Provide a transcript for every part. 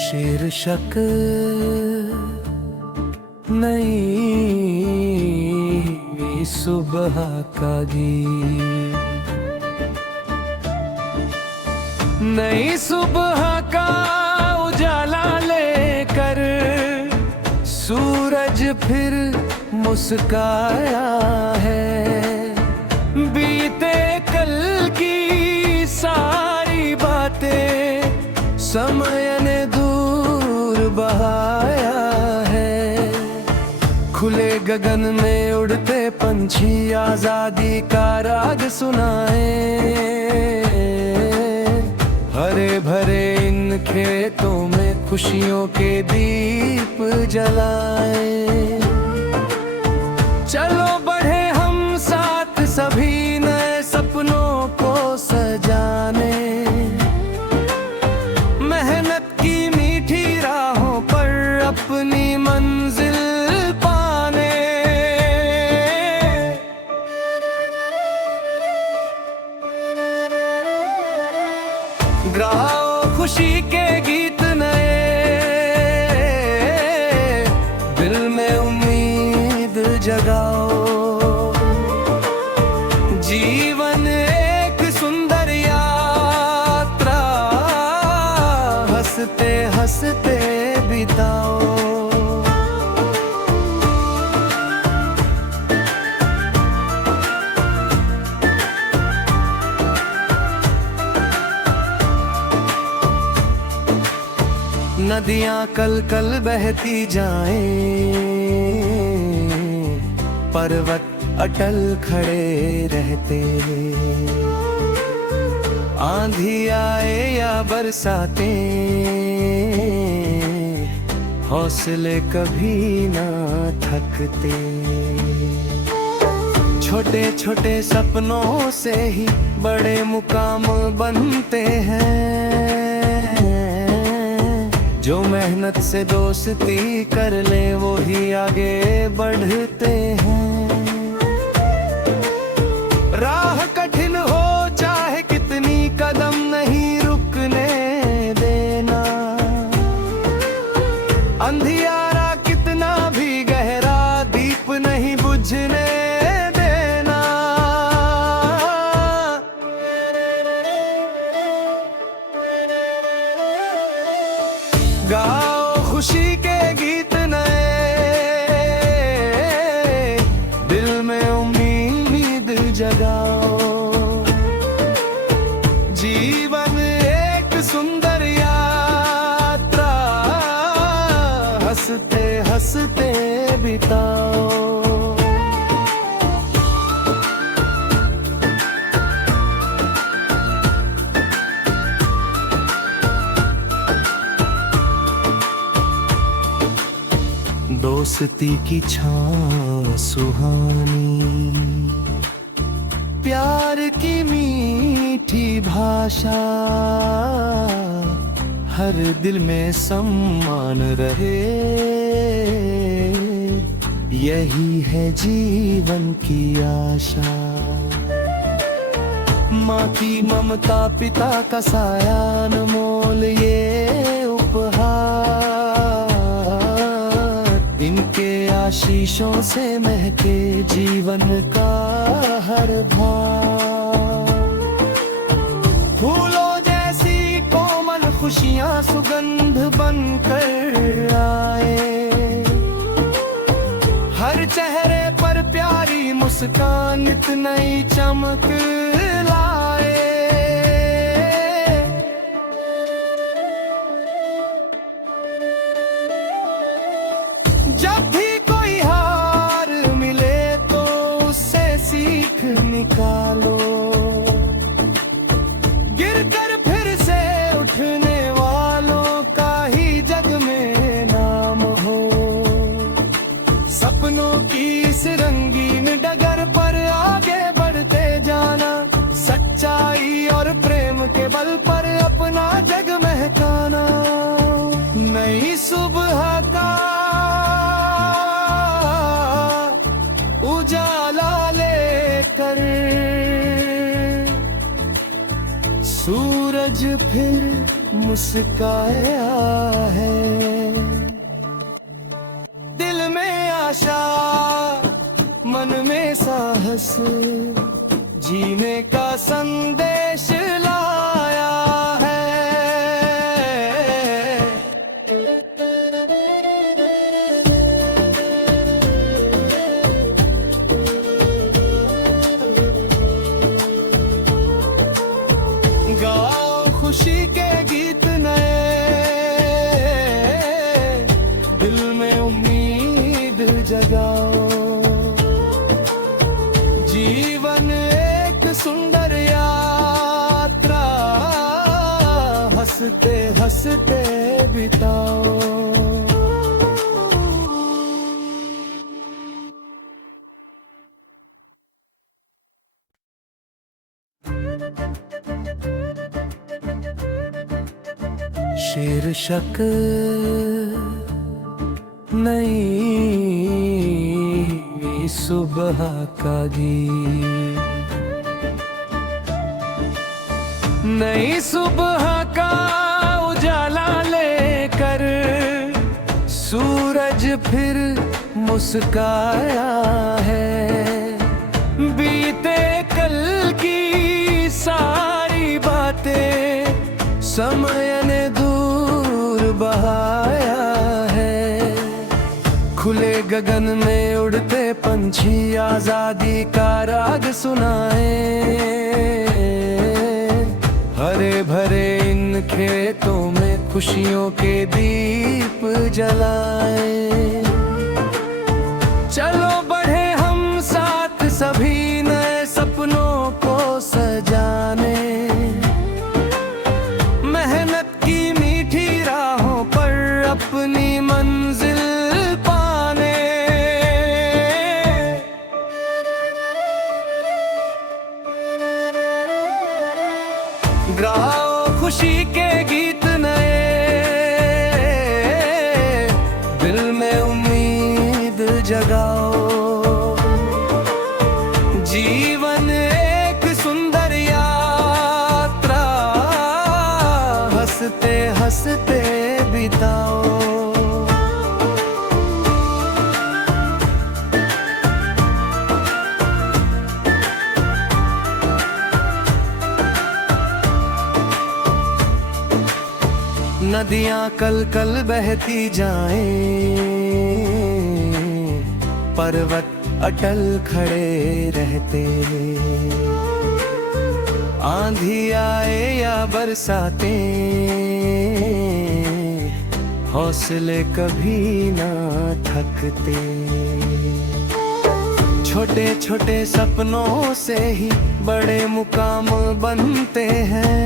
शीर्षक नई सुबह का गीत। नई सुबह का उजाला लेकर सूरज फिर मुस्काया है। बीते कल की सारी बातें समय ने दूर बहाया है। खुले गगन में उड़ते पंछी आजादी का राग सुनाए। हरे भरे इन खेतों में खुशियों के दीप जलाए। चलो बढ़े हम साथ सभी नए सपनों को सजाने। मेहनत की मीठी राहों पर अपनी मंजिल पाने। गाओ खुशी के गीत नए, दिल में उम्मीद जगाओ। जीवन एक सुंदर यात्रा, हंसते हंसते बिताओ। नदियां कल कल बहती जाएं, पर्वत अटल खड़े रहते। आंधी आए या बरसातें, हौसले कभी ना थकते। छोटे छोटे सपनों से ही बड़े मुकाम बनते हैं। जो मेहनत से दोस्ती कर ले वो ही आगे बढ़ते हैं। राह कठिन हो चाहे कितनी, कदम नहीं रुकने देना। अंधियारा कितना भी गहरा, दीप नहीं बुझने देना। गाओ खुशी के गीत नए, दिल में उम्मीद जगाओ। जीवन एक सुंदर यात्रा, हंसते हंसते बिताओ। दोस्ती की छाँव सुहानी, प्यार की मीठी भाषा, हर दिल में सम्मान रहे। यही है जीवन की आशा। माँ की ममता, पिता का साया, अनमोल ये उपहार। इनके आशीषों से महके जीवन का हर भाव। फूलों जैसी कोमल खुशियाँ सुगंध बनकर आए। हर चेहरे पर प्यारी मुस्कान नित नई चमक लाए। जब भी कोई हार मिले तो उससे सीख निकालो। गिरकर फिर से उठने वालों का ही जग में नाम हो। सपनों की इस रंगीन डगर पर आगे बढ़ते जाना। सूरज फिर मुस्काया है, दिल में आशा मन में साहस, जीने का संदेश लाया है। गाओ खुशी के गीत नए, दिल में उम्मीद जगाओ। जीवन एक सुंदर यात्रा, हंसते हंसते बिताओ। शीर्षक नई सुबह का गीत, नई सुबह का उजाला लेकर सूरज फिर मुस्काया है। बीते कल की सारी बातें समय ने दूर बहाया है। खुले गगन में उड़ते पंछी आजादी का राग सुनाए। हरे भरे इन खेतों में खुशियों के दीप जलाए। चलो बढ़े हम साथ सभी नए सपनों को सजाने। मेहनत की मीठी राहों पर अपनी मंजिल पाने। गाओ खुशी के गीत नए, दिल में उम्मीद जगाओ। जीवन एक सुंदर यात्रा, हंसते हंसते बिताओ। नदियां कल कल बहती जाएं, पर्वत अटल खड़े रहते। आंधी आए या बरसाते, हौसले कभी ना थकते। छोटे छोटे सपनों से ही बड़े मुकाम बनते हैं।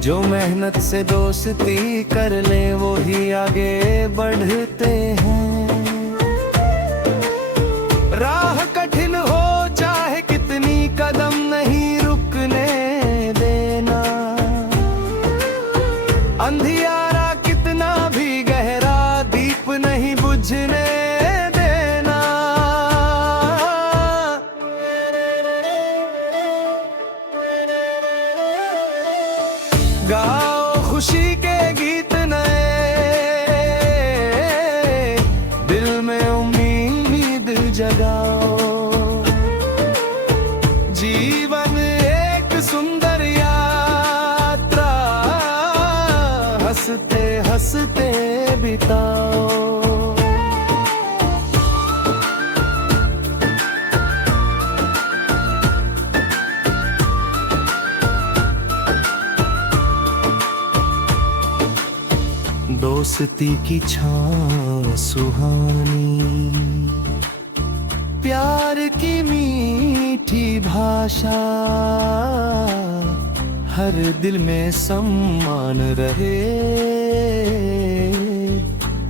जो मेहनत से दोस्ती कर ले वो ही आगे बढ़ते हैं। राह कठिन हो चाहे कितनी, कदम नहीं रुकने देना। अंधियारा कितना भी गहरा, दीप नहीं बुझने देना। गाओ खुशी के गीत नए, दिल में उम्मीद जगाओ। जीवन एक सुंदर यात्रा, हंसते हंसते बिताओ। दोस्ती की छाँव सुहानी, प्यार की मीठी भाषा, हर दिल में सम्मान रहे।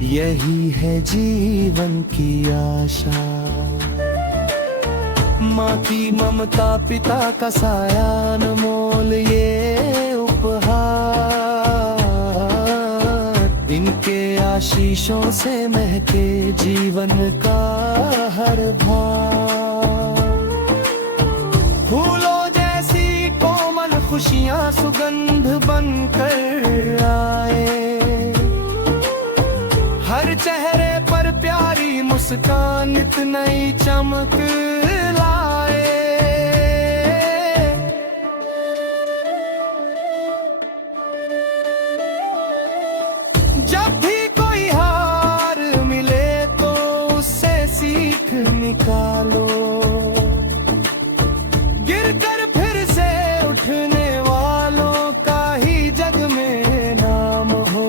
यही है जीवन की आशा। माँ की ममता, पिता का साया, अनमोल ये उपहार। इनके आशीषों से महके जीवन का हर भाव। फूलों जैसी खुशियाँ सुगंध बनकर आए। हर चेहरे पर प्यारी मुस्कान नित नई चमक लाए। जब भी कोई हार मिले तो उससे सीख निकालो। गिरकर फिर से उठने वालों का ही जग में नाम हो।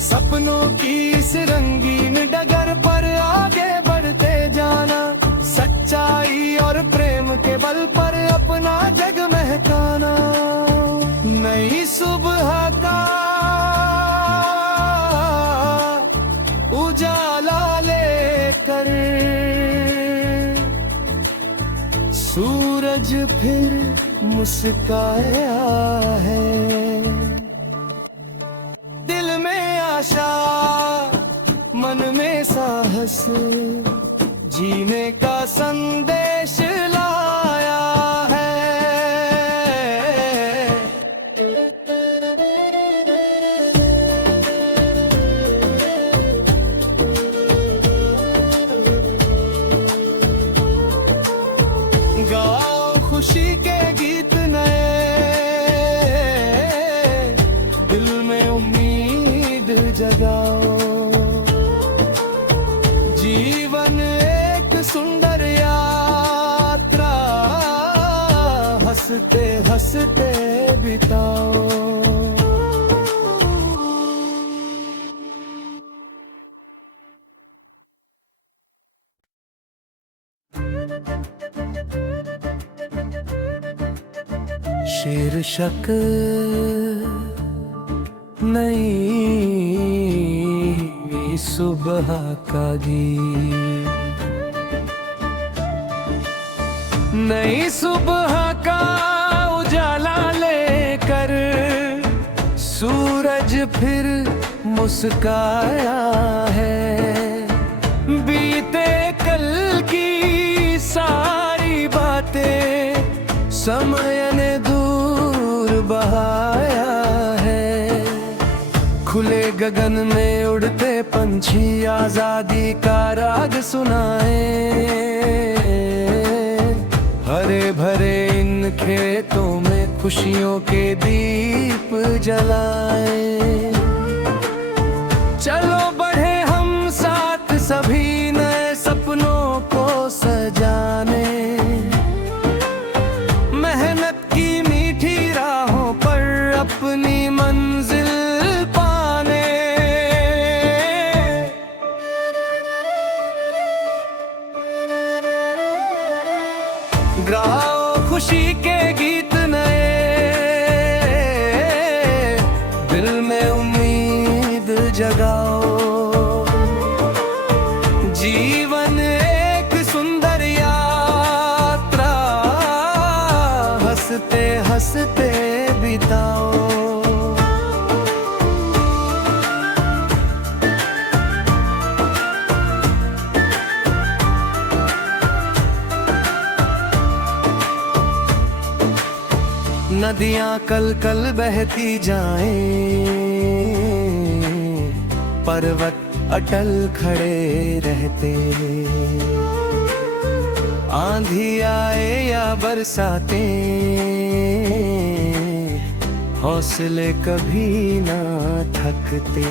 सपनों की इस रंगीन डगर पर आगे बढ़ते जाना। सच्चाई और प्रेम के बल पर अपना जग महकाना। नई सुबह का उजाला लेकर सूरज फिर मुस्काया है। दिल में आशा मन में साहस जीने का संदेश लाया है। गाओ खुशी के गीत नए, दिल में उम्मीद जगाओ। जीवन एक सुंदर यात्रा हंसते हंसते बिताओ। शीर्षक नई सुबह का गीत। नई सुबह का उजाला लेकर सूरज फिर मुस्काया है। बीते कल की सारी बातें समय ने दूर बहाया है। खुले गगन में उड़ते पंछी आजादी का राग सुनाए। हरे भरे इन खेतों में खुशियों के दीप जलाए। चलो बढ़े हम साथ सभी नए सपनों को सजाने। मेहनत की मीठी राहों पर अपनी मंजिल पाने। गाओ खुशी के गीत नए, दिल में उम्मीद जगाओ। जीवन एक सुंदर यात्रा हंसते हंसते बिताओ। नदियां कल कल बहती जाएं, पर्वत अटल खड़े रहते। आंधी आए या बरसाते, हौसले कभी ना थकते।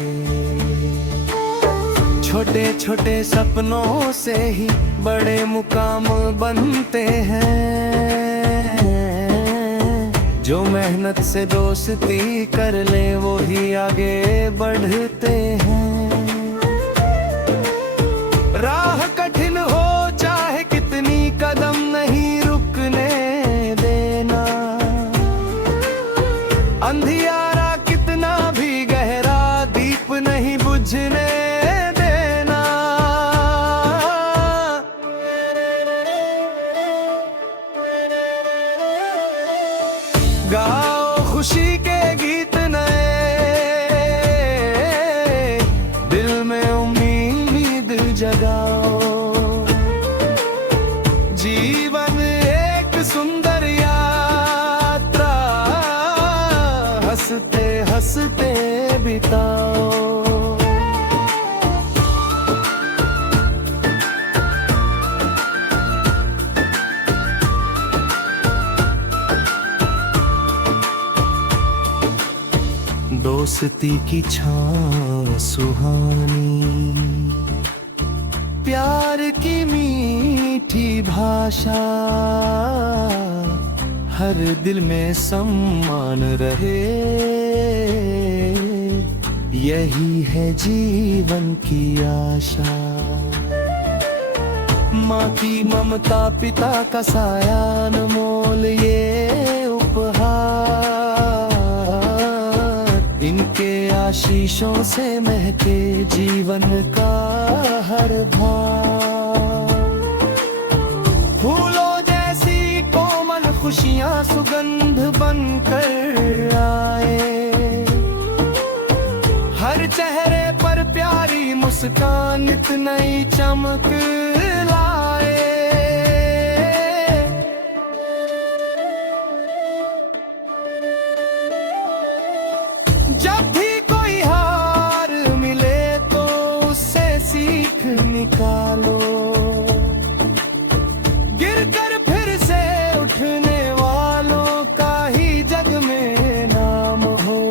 छोटे छोटे सपनों से ही बड़े मुकाम बनते हैं। जो मेहनत से दोस्ती कर ले वो ही आगे बढ़ते हैं। राह कठिन हो चाहे कितनी, कदम नहीं रुकने देना। अंधियारा कितना भी गहरा, दीप नहीं बुझने देना। गाओ खुशी के गीत नए, दिल में उम्मीद जगाओ। जीवन एक सुंदर यात्रा हंसते बिताओ। दोस्ती की छाँव सुहानी, प्यार की मीठी भाषा, हर दिल में सम्मान रहे, यही है जीवन की आशा। माँ की ममता, पिता का साया, अनमोल ये उपहार, इनके आशीषों से महके जीवन का हर भाव। फूलों जैसी कोमल खुशियाँ सुगंध बनकर आए, हर चेहरे पर प्यारी मुस्कान नित नई चमक लाए। जब भी कोई हार मिले तो उससे सीख निकालो, गिरकर फिर से उठने वालों का ही जग में नाम हो।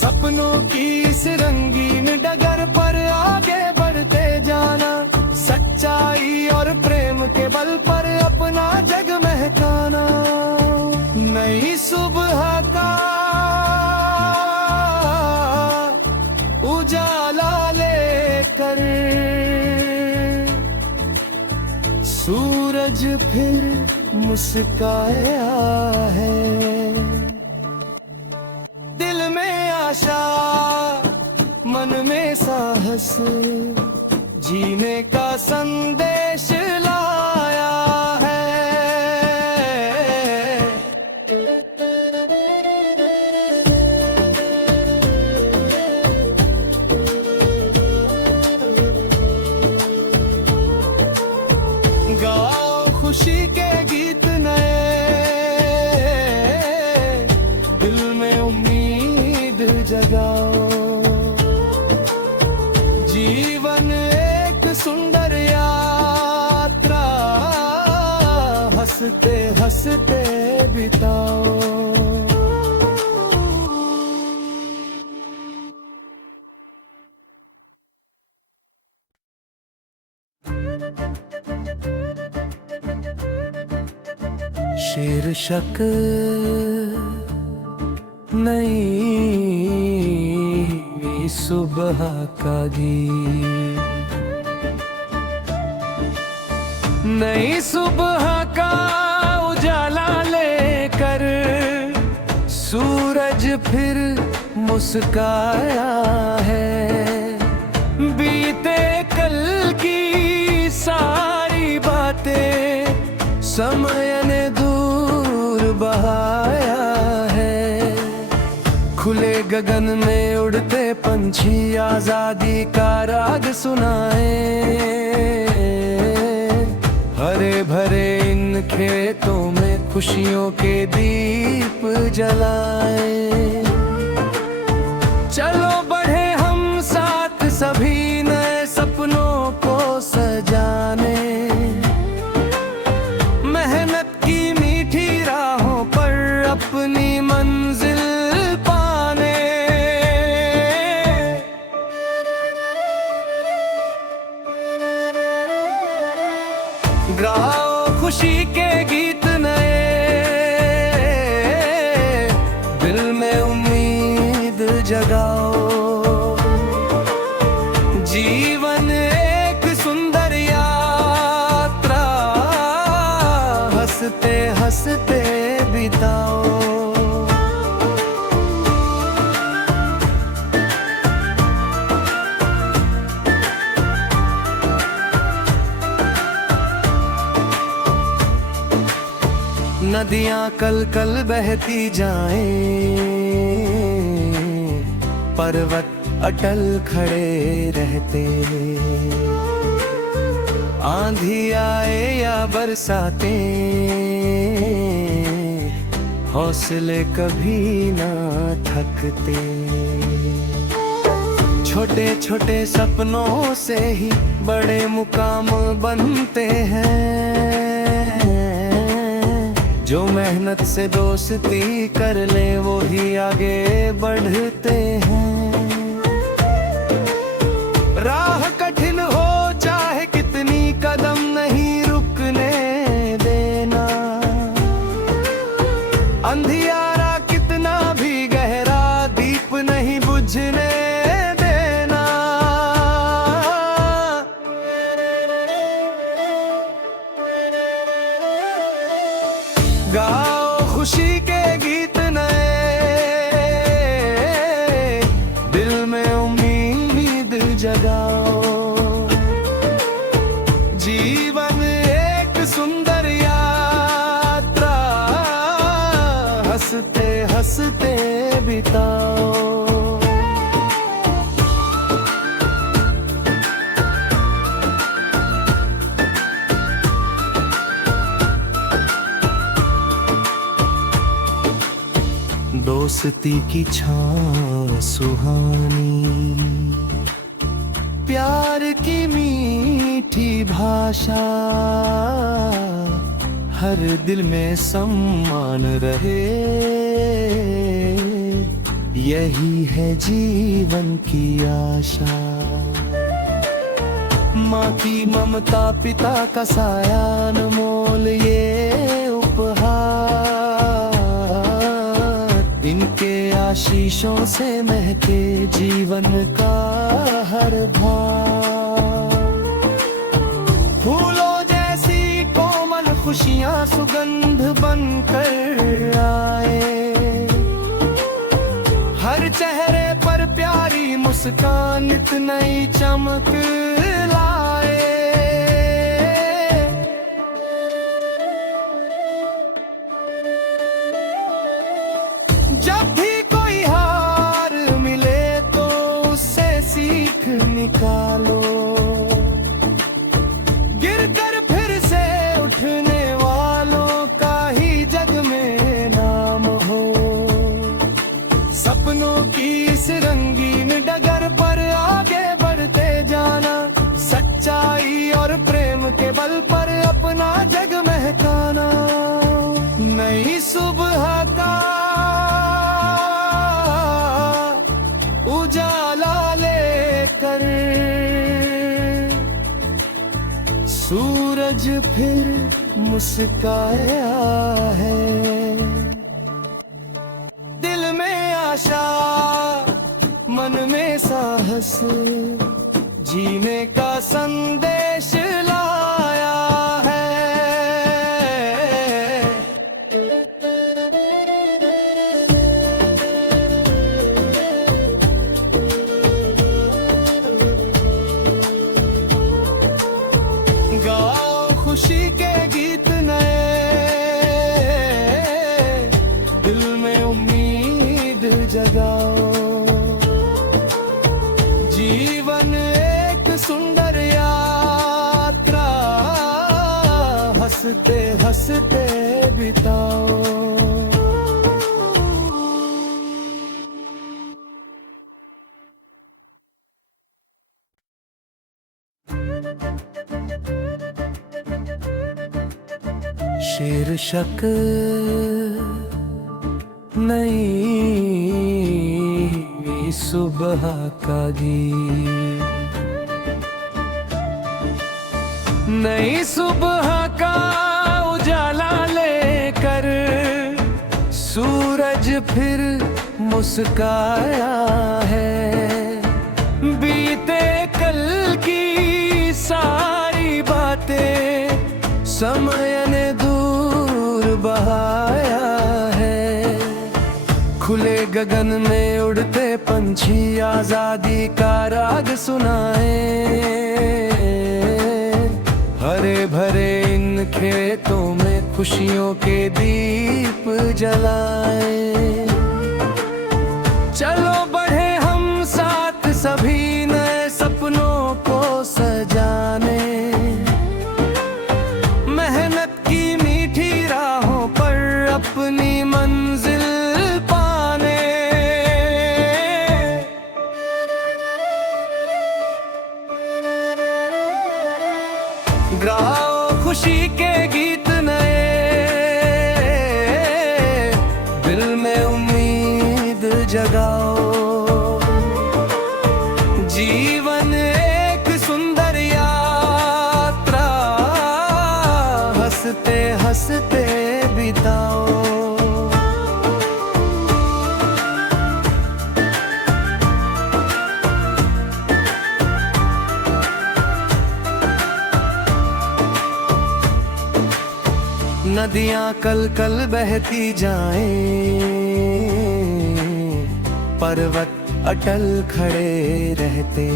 सपनों की इस रंगीन डगर पर आगे बढ़ते जाना, सच्चाई और प्रेम के बल पर अपना जग महकाना। नई सुबह का उजाला लेकर सूरज फिर मुस्काया है। दिल में आशा, मन में साहस, जीने का संदेश लाया है। गाओ खुशी के गीत नए, दिल में उम्मीद जगाओ। जीवन एक सुंदर यात्रा, हंसते हंसते बिताओ। शीर्षक नई सुबह का गीत, नई सुबह का उजाला लेकर सूरज फिर मुस्काया है। बीते कल की सारी बातें समय ने दूर बहाया है। खुले गगन में उड़ते पंछी आजादी का राग सुनाए, हरे भरे इन खेतों में खुशियों के दीप जलाए। चलो बढ़े हम साथ सभी नए सपनों को सजाने, मेहनत की मीठी राहों पर अपनी मंजिल पाने। गाओ खुशी के गीत नए, दिल में उम्मीद जगाओ। जीवन एक सुंदर यात्रा, हंसते हंसते बिताओ। नदियां कल कल बहती जाएं, पर्वत अटल खड़े रहते। आंधी आए या बरसातें, हौसले कभी ना थकते। छोटे छोटे सपनों से ही बड़े मुकाम बनते हैं। जो मेहनत से दोस्ती कर ले वो ही आगे बढ़ते हैं। राह कठिन हो चाहे कितनी, कदम नहीं रुकने देना। अंधियारा कितना भी गहरा, दीप नहीं बुझने देना। गाओ खुशी के गीत नए, दिल में उम्मीद जगाओ। जीवन एक सुंदर यात्रा, हंसते हंसते बिताओ। दोस्ती की छाँव सुहानी, प्यार की मीठी भाषा, हर दिल में सम्मान रहे। यही है जीवन की आशा। माँ की ममता, पिता का साया, अनमोल ये उपहार। इनके आशीषों से महके जीवन का हर भाव। फूलों जैसी कोमल खुशियाँ सुगंध बनकर आए। हर चेहरे पर प्यारी मुस्कान नित नई चमक लाए। जब भी कोई हार मिले तो उससे सीख निकालो। गिरकर फिर से उठने वालों का ही जग में नाम हो। सपनों की इस रंगीन डगर पर आगे बढ़ते जाना। सच्चाई और प्रेम के बल पर अपना जग महकाना। नई सुबह का उजाला लेकर सूरज फिर मुस्काया है। दिल में आशा, मन में साहस, जीने का संदेश लाया है। गाओ खुशी के गीत नए, दिल में उम्मीद जगाओ। जीवन एक सुंदर यात्रा, हंसते हंसते बिताओ। शीर्षक नई सुबह का गीत। नई सुबह का उजाला लेकर सूरज फिर मुस्काया है। बीते कल की सारी बातें समय ने दूर बहाया है। खुले गगन में उड़ते पंछी आजादी का राग सुनाए। हरे भरे इन खेतों में खुशियों के दीप जलाए। चलो बढ़े हम साथ सभी नए सपनों को सजाने। मेहनत की मीठी राहों पर अपनी मंजिल गीत नए, दिल में उम्मीद जगाओ। जीवन एक सुंदर यात्रा, हंसते हंसते बिताओ। नदियां कल कल बहती जाएं, पर्वत अटल खड़े रहते।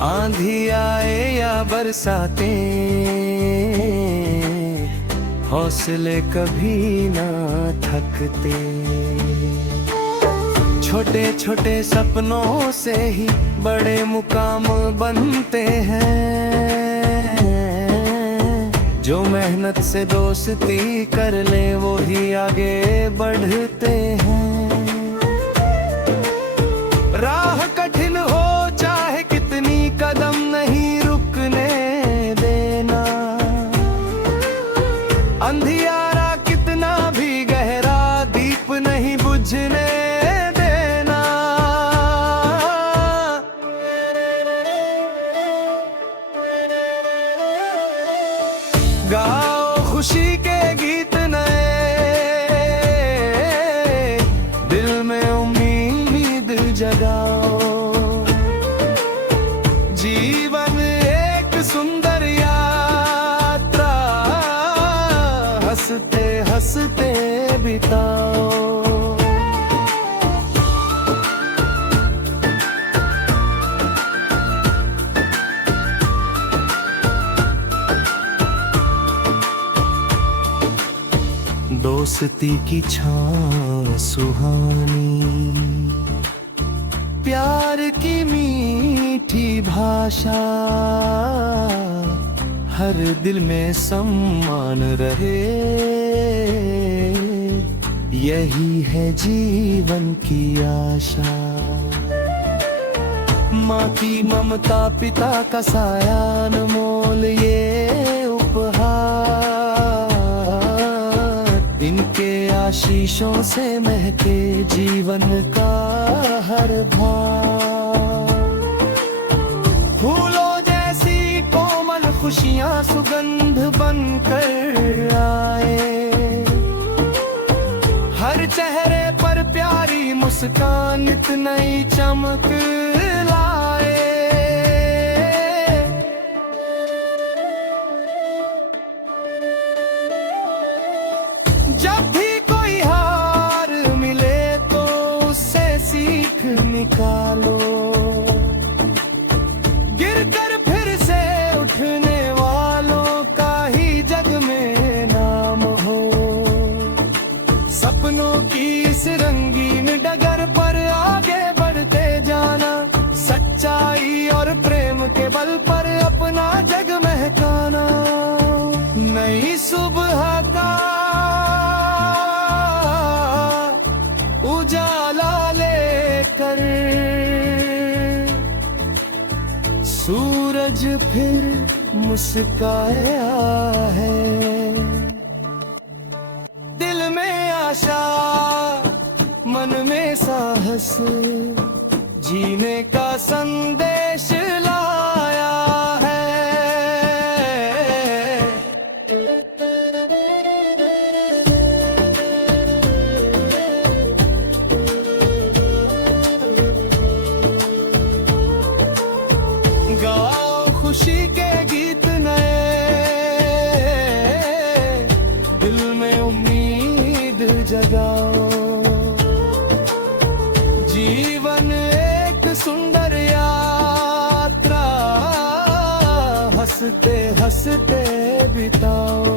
आंधी आए या बरसाते, हौसले कभी ना थकते। छोटे छोटे सपनों से ही बड़े मुकाम बनते हैं। जो मेहनत से दोस्ती कर ले वो ही आगे बढ़ते हैं। राह कठिन हो चाहे कितनी, कदम नहीं रुकने देना। अंधियारा कितना भी गहरा, दीप नहीं बुझने देना। गाओ खुशी के गीत नए, दिल में उम्मीद जगाओ। जीवन एक सुंदर यात्रा, हंसते हंसते बिताओ। दोस्ती की छां सुहानी, प्यार की मीठी भाषा, हर दिल में सम्मान रहे। यही है जीवन की आशा। माँ की ममता, पिता का साया, अनमोल ये उपहार। इनके आशीषों से महके जीवन का हर भाव। फूलों जैसी कोमल खुशियाँ सुगंध बनकर आए। हर चेहरे पर प्यारी मुस्कान, नित नई चमक लाए। जब भी कोई हार मिले तो उससे सीख निकालो। गिरकर फिर से उठने वालों का ही जग में नाम हो। सपनों की इस रंगीन डगर पर आगे बढ़ते जाना। सच्चाई और प्रेम के बल पर अपना जग महकाना। नई सुबह का उजाला लेकर सूरज फिर मुस्काया है। दिल में आशा, मन में साहस, जीने का संदेश लाया है। गाओ खुशी के गीत नए, दिल में उम्मीद जगाओ। जीवन एक सुंदर यात्रा, हंसते हंसते बिताओ।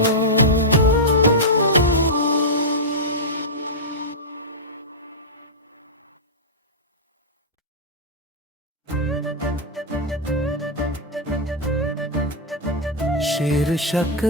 शीर्षक